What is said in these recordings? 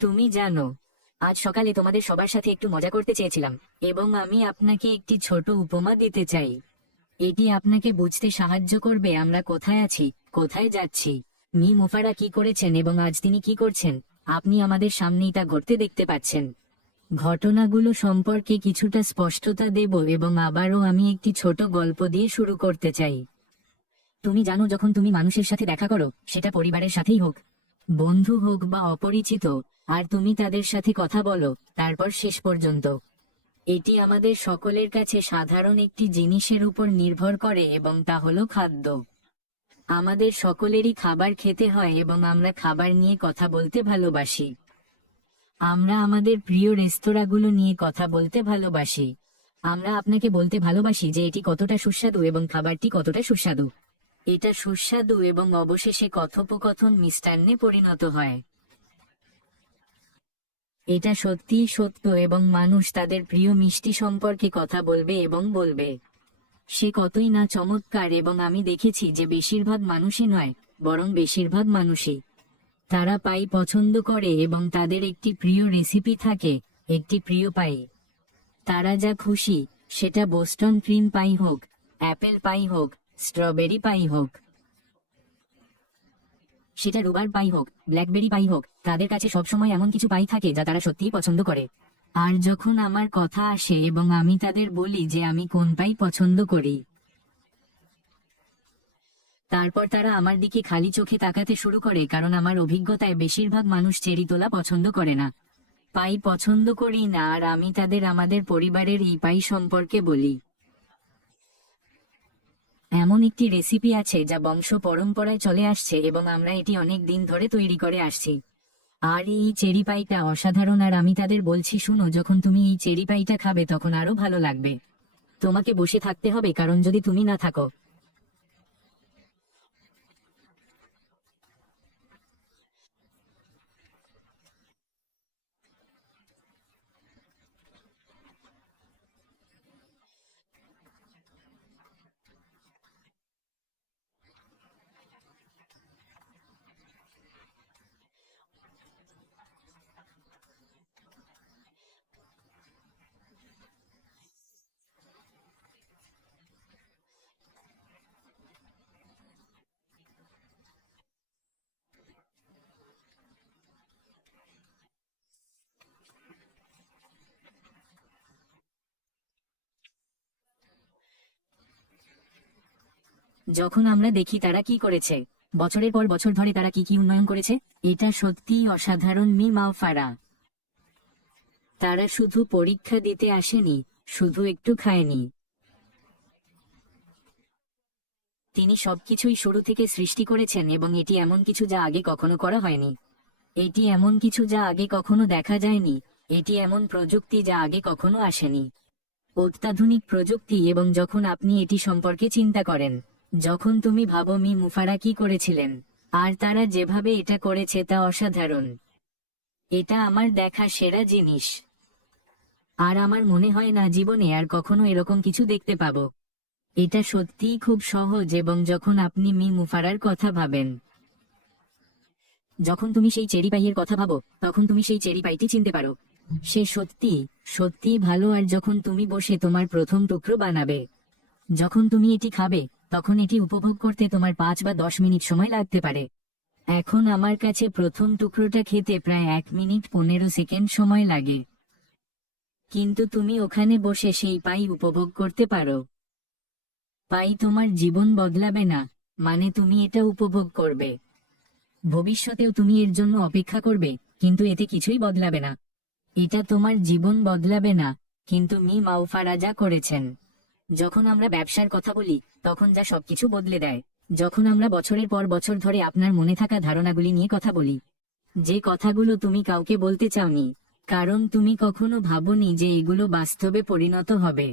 তুমি জানো, আজ সকালে তোমাদের সবার সাথে একটু মজা করতে চেয়েছিলাম এবং আমি আপনাকে একটি ছোট উপমা দিতে চাই। এটি আপনাকে বুঝতে সাহায্য করবে আমরা কোথায় আছি, কোথায় যাচ্ছি, মুফারা কি করেছেন এবং আজ তিনি কি করছেন। আপনি আমাদের সামনেই তা ঘটতে দেখতে পাচ্ছেন। ঘটনাগুলো সম্পর্কে কিছুটা স্পষ্টতা দেব এবং আবারও আমি একটি ছোট গল্প দিয়ে শুরু করতে চাই। তুমি জানো, যখন তুমি মানুষের সাথে দেখা করো, সেটা পরিবারের সাথেই হোক, বন্ধু হোক বা অপরিচিত, আর তুমি তাদের সাথে কথা বলো, তারপর শেষ পর্যন্ত এটি আমাদের সকলের কাছে সাধারণ একটি জিনিসের উপর নির্ভর করে এবং তা হলো খাদ্য। আমাদের সকলেরই খাবার খেতে হয় এবং আমরা খাবার নিয়ে কথা বলতে ভালোবাসি। আমরা আমাদের প্রিয় রেস্তোরাঁগুলো নিয়ে কথা বলতে ভালোবাসি। আমরা আপনাকে বলতে ভালোবাসি যে এটি কতটা সুস্বাদু এবং খাবারটি কতটা সুস্বাদু। এটা সুস্বাদু এবং অবশেষে কথোপকথন মিষ্টান্নে পরিণত হয়। এটা সত্যিই সত্য এবং মানুষ তাদের প্রিয় মিষ্টি সম্পর্কে কথা বলবে এবং বলবে সে কতই না চমৎকার। এবং আমি দেখেছি যে বেশিরভাগ মানুষই নয়, বরং বেশিরভাগ মানুষই তারা পাই পছন্দ করে এবং তাদের একটি প্রিয় রেসিপি থাকে, একটি প্রিয় পাই। তারা যা খুশি, সেটা বোস্টন ক্রিম পাই হোক, অ্যাপেল পাই হোক, স্ট্রবেরি পাই হোক, সেটা রুবার পাই হোক, ব্ল্যাকবেরি পাই হোক, তাদের কাছে সবসময় এমন কিছু পাই থাকে যা তারা সত্যিই পছন্দ করে। আর যখন আমার কথা আসে এবং আমি তাদের বলি যে আমি কোন পাই পছন্দ করি, তারপর তারা আমার দিকে খালি চোখে তাকাতে শুরু করে, কারণ আমার অভিজ্ঞতায় বেশিরভাগ মানুষ চেরি তোলা পছন্দ করে না, পাই পছন্দ করি না। আর আমি তাদের আমাদের পরিবারের এই পাই সম্পর্কে বলি। এমন একটি রেসিপি আছে যা বংশ পরম্পরায় চলে আসছে এবং আমরা এটি অনেক দিন ধরে তৈরি করে আসছি। আর এই চেরি পাইটা অসাধারণ। আর আমি তাদের বলছি, শুনো, যখন তুমি এই চেরি পাইটা খাবে তখন আরো ভালো লাগবে। তোমাকে বসে থাকতে হবে, কারণ যদি তুমি না থাকো, যখন আমরা দেখি তারা কি করেছে, বছরের পর বছর ধরে তারা কি কি উন্নয়ন করেছে, এটা সত্যিই অসাধারণ। মুফারা তারা শুধু পরীক্ষা দিতে আসেনি, শুধু একটু খায়নি, তিনি সবকিছুই শুরু থেকে সৃষ্টি করেছেন এবং এটি এমন কিছু যা আগে কখনো করা হয়নি। এটি এমন কিছু যা আগে কখনো দেখা যায়নি। এটি এমন প্রযুক্তি যা আগে কখনো আসেনি, অত্যাধুনিক প্রযুক্তি। এবং যখন আপনি এটি সম্পর্কে চিন্তা করেন, যখন তুমি ভাবো মুফারা কি করেছিলেন আর তারা যেভাবে এটা করেছে তা অসাধারণ। এটা আমার দেখা সেরা জিনিস, আর আমার মনে হয় না জীবনে আর কখনো এরকম কিছু দেখতে পাবো। এটা সত্যিই খুব সহজ। এবং যখন আপনি মুফারার কথা ভাবেন, যখন তুমি সেই চেরি পাইয়ের কথা ভাবো, তখন তুমি সেই চেরি পাইটি চিনতে পারো। সে সত্যি সত্যি ভালো। আর যখন তুমি বসে তোমার প্রথম টুকরো বানাবে, যখন তুমি এটি খাবে, তখন এটি উপভোগ করতে তোমার 5 বা 10 মিনিট সময় লাগতে পারে। এখন আমার কাছে প্রথম টুকরোটা খেতে প্রায় 1 মিনিট 15 সেকেন্ড সময় লাগে, কিন্তু তুমি ওখানে বসে সেই পাই উপভোগ করতে পারো। পাই তোমার জীবন বদলাবে না, মানে তুমি এটা উপভোগ করবে। ভবিষ্যতেও তুমি এর জন্য অপেক্ষা করবে, কিন্তু এতে কিছুই বদলাবে না। এটা তোমার জীবন বদলাবে না, কিন্তু মুফারা যা করেছেন। যখন আমরা ব্যবসার কথা বলি, তখন যা সবকিছু বদলে দেয়। যখন আমরা বছরের পর বছর ধরে আপনার মনে থাকা ধারণাগুলি নিয়ে কথা বলি, যে কথাগুলো তুমি কাউকে বলতে চাওনি, কারণ তুমি কখনো ভাবোনি যে এগুলো বাস্তবে পরিণত হবে।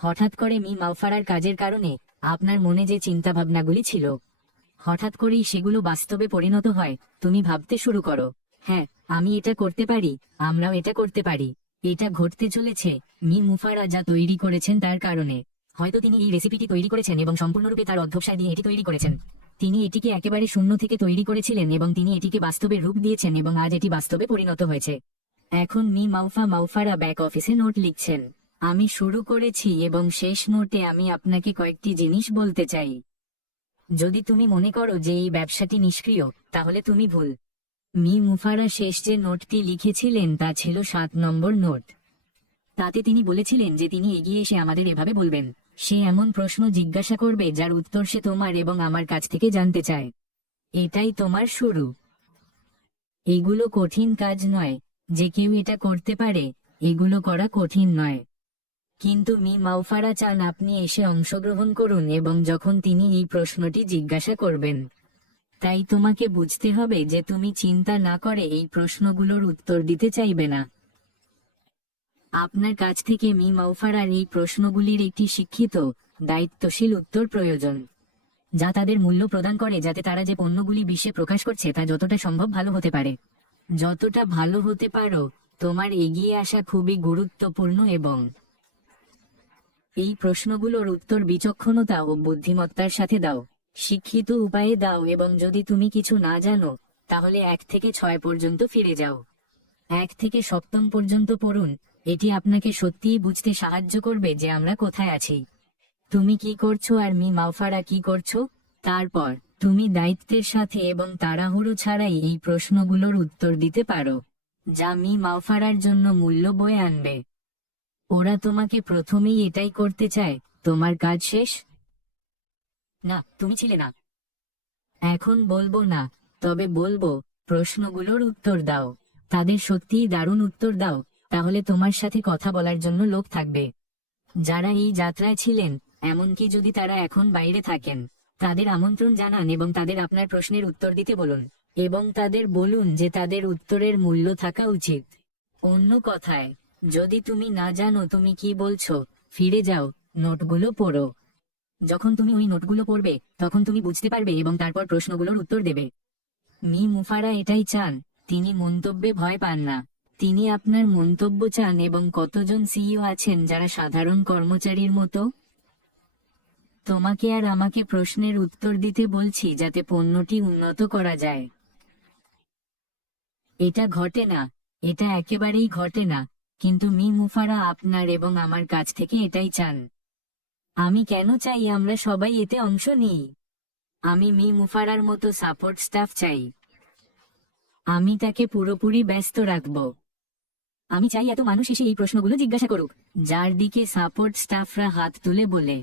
হঠাৎ করে মুফারার কাজের কারণে আপনার মনে যে চিন্তাভাবনাগুলি ছিল, হঠাৎ করেই সেগুলো বাস্তবে পরিণত হয়। তুমি ভাবতে শুরু করো, হ্যাঁ, আমি এটা করতে পারি, আমরাও এটা করতে পারি। এটা ঘটতে চলেছে মুফারা যা তৈরি করেছেন তার কারণে। হয়তো তিনি এই রেসিপিটি তৈরি করেছেন এবং সম্পূর্ণরূপে তার অধ্যবসায় দিয়ে এটি তৈরি করেছেন। তিনি এটিকে একেবারে শূন্য থেকে তৈরি করেছিলেন এবং তিনি এটিকে বাস্তবে রূপ দিয়েছেন এবং আজ এটি বাস্তবে পরিণত হয়েছে। এখন মি মাউফারা ব্যাক অফিসে নোট লিখছেন। আমি শুরু করেছি এবং শেষ নোটে আমি আপনাকে কয়েকটি জিনিস বলতে চাই। যদি তুমি মনে করো যে এই ব্যবসাটি নিষ্ক্রিয়, তাহলে তুমি ভুল। মি মুফারা শেষ যে নোটটি লিখেছিলেন তা ছিল 7 নম্বর নোট। তাতে তিনি বলেছিলেন যে তিনি এগিয়ে এসে আমাদের এভাবে বলবেন, সে এমন প্রশ্ন জিজ্ঞাসা করবে যার উত্তর সে তোমার এবং আমার কাছ থেকে জানতে চায়। এটাই তোমার শুরু। এগুলো কঠিন কাজ নয়, যে কেউ এটা করতে পারে, এগুলো করা কঠিন নয়। কিন্তু মি মাউফারা চান আপনি এসে অংশগ্রহণ করুন এবং যখন তিনি এই প্রশ্নটি জিজ্ঞাসা করবেন, তাই তোমাকে বুঝতে হবে যে তুমি চিন্তা না করে এই প্রশ্নগুলোর উত্তর দিতে চাইবে না। আপনার কাছ থেকে মি মাউফারার এই প্রশ্নগুলির একটি শিক্ষিত, দায়িত্বশীল উত্তর প্রয়োজন, যা তাদের মূল্য প্রদান করে যাতে তারা যে পণ্যগুলি বিশ্বে প্রকাশ করছে তা যতটা সম্ভব ভালো হতে পারে। যতটা ভালো হতে পারো, তোমার এগিয়ে আসা খুবই গুরুত্বপূর্ণ এবং এই প্রশ্নগুলোর উত্তর বিচক্ষণতা ও বুদ্ধিমত্তার সাথে দাও, শিক্ষিত উপায়ে দাও এবং যদি তুমি কিছু না জানো, তাহলে 1 থেকে 6 পর্যন্ত ফিরে যাও। 1 থেকে 7 পর্যন্ত পড়ুন। এটি আপনাকে সত্যিই বুঝতে সাহায্য করবে যে আমরা কোথায় আছি, তুমি কি করছো আর মি মাউফারা কি করছো। তারপর তুমি দায়িত্বের সাথে এবং তাড়াহুড়ো ছাড়াই এই প্রশ্নগুলোর উত্তর দিতে পারো, যা মি মাউফারার জন্য মূল্য বয়ে আনবে। ওরা তোমাকে প্রথমেই এটাই করতে চায়। তোমার কাজ শেষ? না, তুমি ছিলে না। এখন বলবো না, তবে বলবো, প্রশ্নগুলোর উত্তর দাও। তাদের সত্যিই দারুণ উত্তর দাও, তাহলে তোমার সাথে কথা বলার জন্য লোক থাকবে। যারা এই যাত্রায় ছিলেন, এমনকি যদি তারা এখন বাইরে থাকেন, তাদের আমন্ত্রণ জানান এবং তাদের আপনার প্রশ্নের উত্তর দিতে বলুন এবং তাদের বলুন যে তাদের উত্তরের মূল্য থাকা উচিত। অন্য কথায়, যদি তুমি না জানো তুমি কি বলছো, ফিরে যাও, নোটগুলো পড়ো। যখন তুমি ওই নোটগুলো পড়বে, তখন তুমি বুঝতে পারবে এবং তারপর প্রশ্নগুলোর উত্তর দেবে। মি মুফারা এটাই চান। তিনি মন্তব্যে ভয় পান না। তিনি আপনার মন্তব্য চান এবং কতজন সিইও আছেন যারা সাধারণ কর্মচারীর মতো? তোমাকে আর আমাকে প্রশ্নের উত্তর দিতে বলছি যাতে পণ্যটি উন্নত করা যায়। এটা ঘটে না, এটা একেবারেই ঘটে না, কিন্তু মি মুফারা আপনার এবং আমার কাছ থেকে এটাই চান। আমি কেন চাই আমরা সবাই এতে অংশ নিই? আমি মি মুফারার মতো সাপোর্ট স্টাফ চাই। আমি তাকে পুরোপুরি ব্যস্ত রাখব। আমি চাই এত মানুষ এসে এই প্রশ্নগুলো জিজ্ঞাসা করুক, যার দিকে সাপোর্ট স্টাফরা হাত তুলে বলে,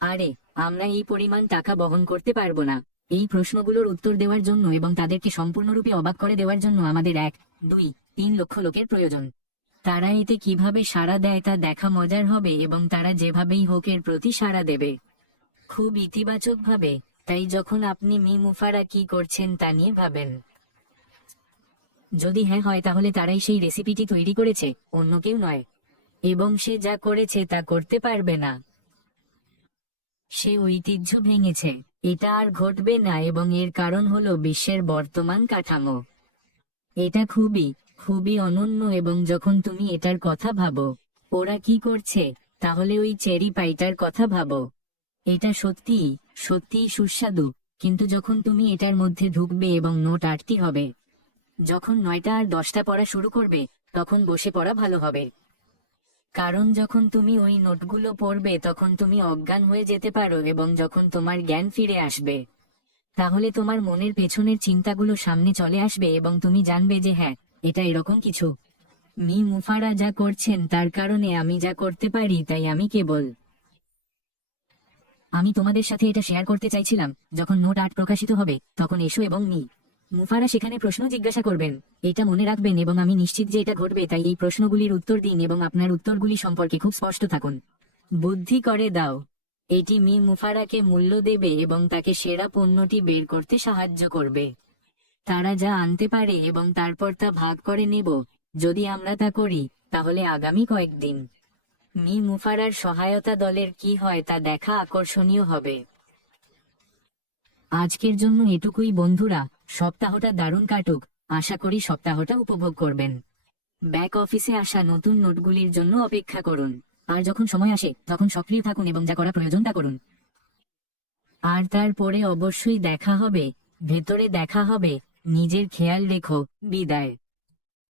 আরে, আমরা এই পরিমাণ টাকা বহন করতে পারবো না। এই প্রশ্নগুলোর উত্তর দেওয়ার জন্য এবং তাদেরকে সম্পূর্ণরূপে অবাক করে দেওয়ার জন্য আমাদের 1, 2, 3 লক্ষ লোকের প্রয়োজন। তারা এতে কিভাবে সাড়া দেয় তা দেখা মজার হবে এবং তারা যেভাবেই হোক এর প্রতি সাড়া দেবে, খুব ইতিবাচকভাবে। তাই যখন আপনি মি মুফারা কি করছেন তা নিয়ে ভাবেন। যদি হ্যাঁ হয় তাহলে তারাই সেই রেসিপিটি তৈরি করেছে, অন্য কেউ নয়, এবং সে যা করেছে তা করতে পারবে না। সে ঐতিহ্য ভেঙেছে। এটা আর ঘটবে না এবং এর কারণ হলো বিশ্বের বর্তমান কাঠামো। এটা খুবই, খুবই অনন্য এবং যখন তুমি এটার কথা ভাবো, ওরা কি করছে, তাহলে ওই চেরি পাইটার কথা ভাবো। এটা সত্যিই, সত্যিই সুস্বাদু, কিন্তু যখন তুমি এটার মধ্যে ঢুকবে এবং নোট 8টি হবে, যখন 9টা আর 10টা পড়া শুরু করবে, তখন বসে পড়া ভালো হবে। কারণ যখন তুমি ওই নোটগুলো পড়বে তখন তুমি অজ্ঞান হয়ে যেতে পারো এবং যখন তোমার জ্ঞান ফিরে আসবে, তাহলে তোমার মনের পেছনের চিন্তাগুলো সামনে চলে আসবে এবং তুমি জানবে যে হ্যাঁ, এটা এরকম কিছু। মি মুফারা যা করছেন তার কারণে আমি যা করতে পারি, তাই আমি কেবল আমি তোমাদের সাথে এটা শেয়ার করতে চাইছিলাম। যখন নোট 8 প্রকাশিত হবে, তখন এসো এবং মি মুফারা সেখানে প্রশ্ন জিজ্ঞাসা করবেন। এটা মনে রাখবেন এবং আমি নিশ্চিত যে এটা ঘটবে, তাই এই প্রশ্নগুলির উত্তর দিন এবং আপনার উত্তরগুলি সম্পর্কে খুব স্পষ্ট থাকুন। বুদ্ধি করে দাও। এটি মি মুফারাকে মূল্য দেবে এবং তাকে সেরা পণ্যটি বের করতে সাহায্য করবে। তারা যা আনতে পারে এবং তারপর তা ভাগ করে নেব। যদি আমরা তা করি, তাহলে আগামী কয়েকদিন মি মুফারার সহায়তা দলের কি হয় তা দেখা আকর্ষণীয় হবে। আজকের জন্য এটুকুই বন্ধুরা। সপ্তাহটা দারুণ কাটুক। আশা করি সপ্তাহটা উপভোগ করবেন। ব্যাক অফিসে আসা নতুন নোটগুলির জন্য অপেক্ষা করুন। আর যখন সময় আসে তখন সক্রিয় থাকুন এবং যা করা প্রয়োজন তা করুন। আর তারপরে অবশ্যই দেখা হবে, ভেতরে দেখা হবে। নিজের খেয়াল রেখো। বিদায়।